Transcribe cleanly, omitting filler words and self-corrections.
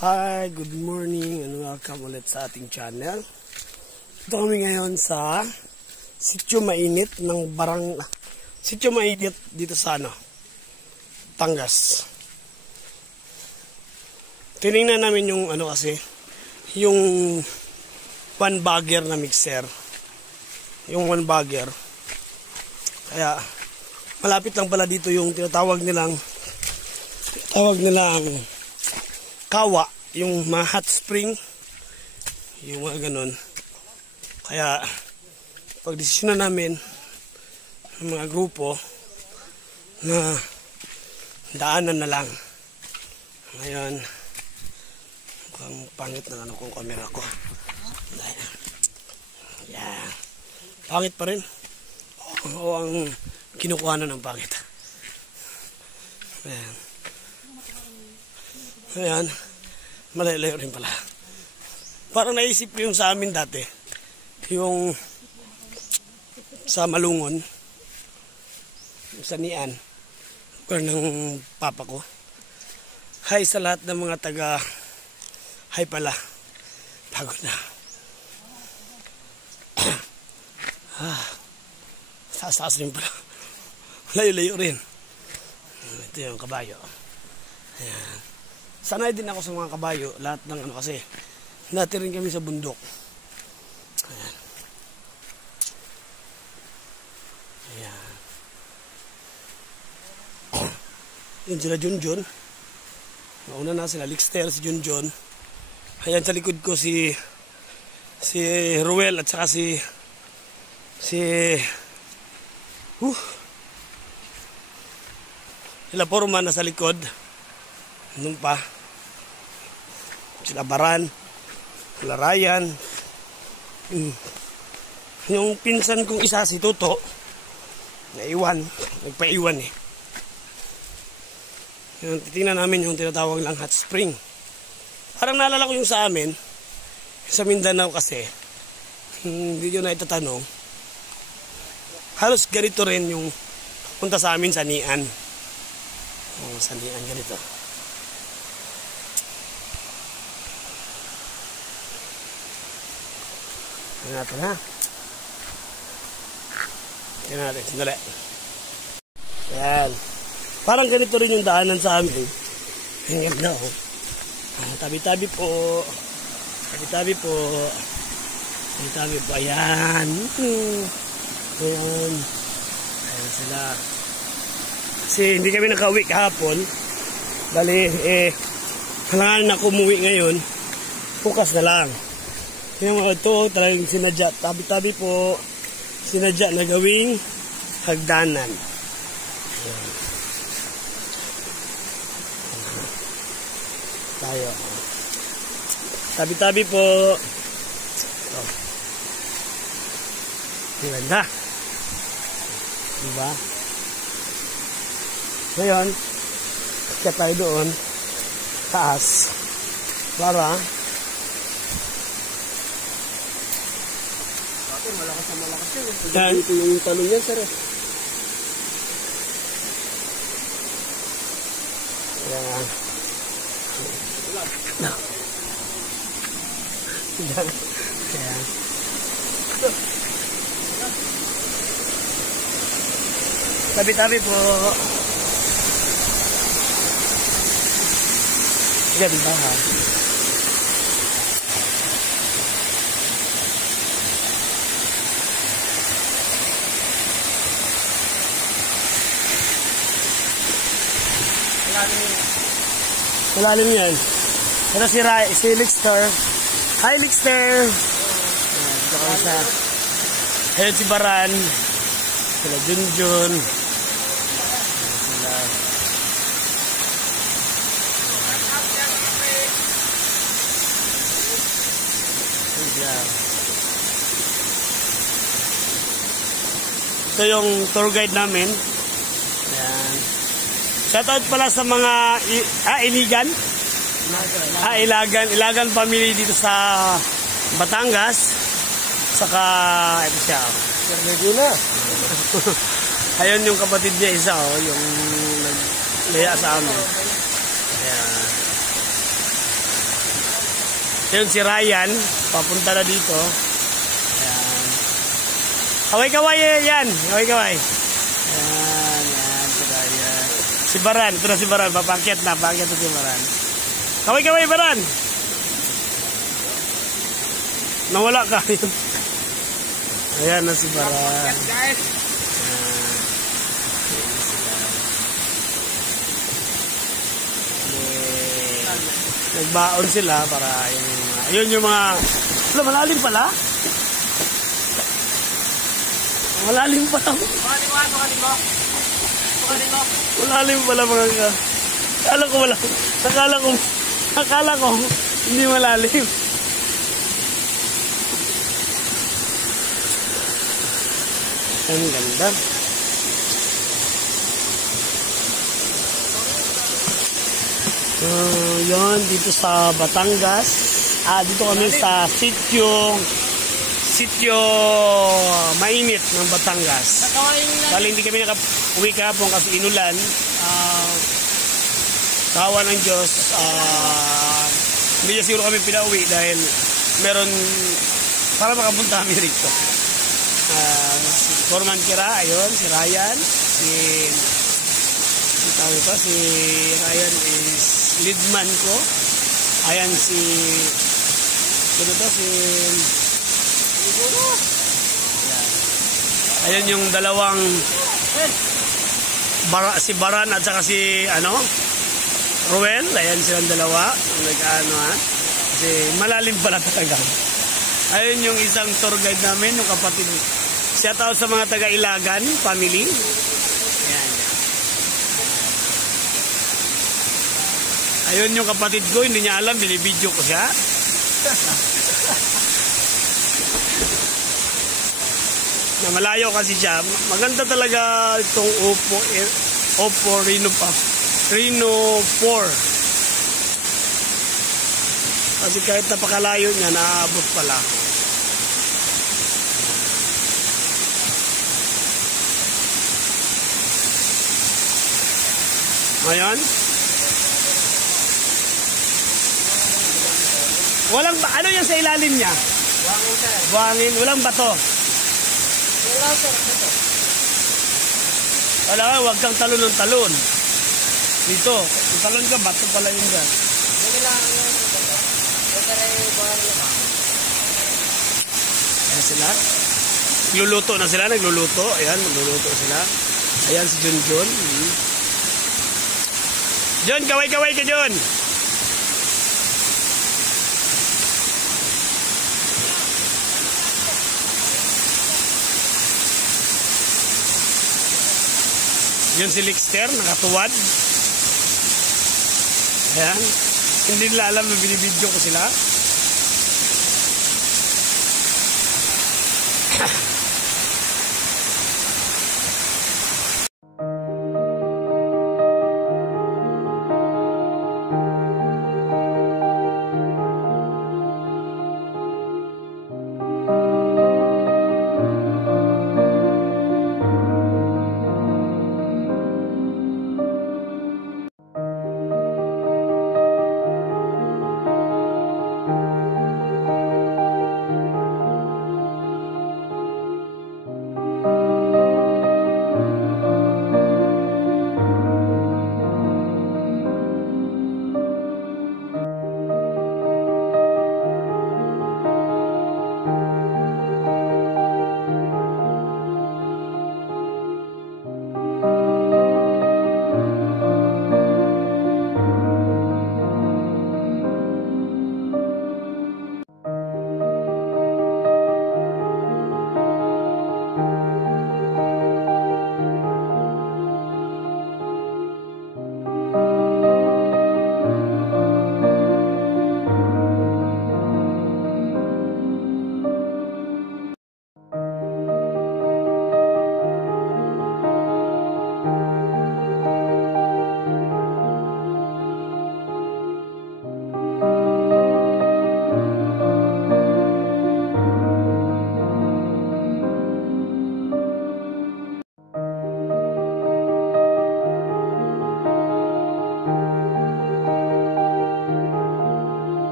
Hi, good morning and welcome ulit sa ating channel. Ito kami ngayon sa Sitio Mainit ng Sitio Mainit dito sa Batangas. Tinignan namin yung yung one bagger na mixer. Yung one bagger. Kaya malapit lang pala dito yung tinatawag nilang kawa, yung mga hot spring, yung mga ganun. Kaya pagdesisyon na namin ng mga grupo na daanan na lang. Ngayon ang pangit na kung camera ko. Yeah. Pangit pa rin o ang kinukuha na ng pangit. Ayan, malayo rin pala. Parang naisip ko yung sa amin dati, yung sa Malungon, sa Nian, lugar ng papa ko. Hi sa lahat ng mga taga, hi pala, pagod na. Saas rin pala, layo-layo rin. Ito yung kabayo. Ayan. Sanay din ako sa mga kabayo, lahat ng kasi dati rin kami sa bundok. Ayan. Ayan. Yun sila Junjun. Mauna na sila Lixter, si Junjun. Ayan sa likod ko si Ruel at saka si sila Porma na sa likod. Nung pa sila Baran, sila Ryan, yung pinsan kong isa si Toto nagpaiwan yung titingnan namin yung tinatawag lang hot spring. Parang naalala ko yung sa amin sa Mindanao kasi hindi nyo na itatanong, halos ganito rin yung punta sa amin sa Nian. Sa Nian ganito. Tingnan natin ha. Tingnan natin, sandali. Yan. Parang ganito rin yung daanan sa amin. Ayan na oh. Tabi-tabi po. Tabi-tabi po. Tabi-tabi po. Ayan. Ayan. Ayan sila. Kasi hindi kami nakauwi kahapon. Bali, halangan na umuwi ngayon. Bukas na lang. Yung mga ito talagang sinadya, tabi-tabi po, sinadya na gawing hagdanan. Ayan. Tayo. Tabi-tabi po. Ito. Ganda. Diba? Ngayon, kaya tayo doon, taas, para malakas na malakas yun. Ito yung talon yan, sir. Ayan. Ayan. Tabi-tabi po. Ganda ha. Malalim yan. Ito si Lixter. Hi Lixter! Ayan si Baran. Sila Junjun. Sila ito yung tour guide namin. Ayan. Shoutout pala sa mga Iligan. Ilagan family dito sa Batangas. Saka ito siya. Ayun yung kapatid niya isa yung naglaya sa amin. Ayan. Yun si Ryan, papunta na dito. Ayan. Kaway-kaway yan. Kaway-kaway. Ayan, yan, si Ryan. Si Baran, ito na si Baran. Papakit na si Baran. Kaway-kaway, Baran. Nawala ka. Ayan na si Baran. Nagbaon sila para yun yung mga malalim pala. Malalim pala. Malalim pala mga ka. Akala ko hindi malalim. Ang ganda. Yon dito sa Batangas. Dito kami sa sitio mainit ng Batangas. Dahil hindi kami nakauwi kahapon kasi inulan. Kawa ng Diyos. Hindi niya siguro kami pinauwi dahil meron para makapunta kami rito. Si Foreman Kira, ayun, si Ryan, si Ryan is leadman ko. Ayan ayan yung dalawang si Baran at saka si Ruel. Ayan silang dalawa kasi malalim pala talaga. Ayun yung isang tour guide namin, yung kapatid. Shout out sa mga taga-Ilagan family. Ayan. Ayun yung kapatid ko, hindi niya alam, binibidyo ko siya. Na malayo kasi siya. Maganda talaga itong Oppo Reno 4. Kasi kahit napakalayo niya, naaabot pala. Ngayon, ano yung sa ilalim niya? Buhangin, sir. Buhangin, walang bato. Wala, sir. Wala, huwag kang talon ng talon. Dito, yung talon ka, bato pala yun dyan. Ayan sila. Nagluluto na sila, nagluluto. Ayan, nagluluto sila. Ayan si Junjun. Jun, kaway-kaway ka, Jun. Yun si Lixter, nakatuwad. Ayan. Hindi nila alam na binibidyo ko sila.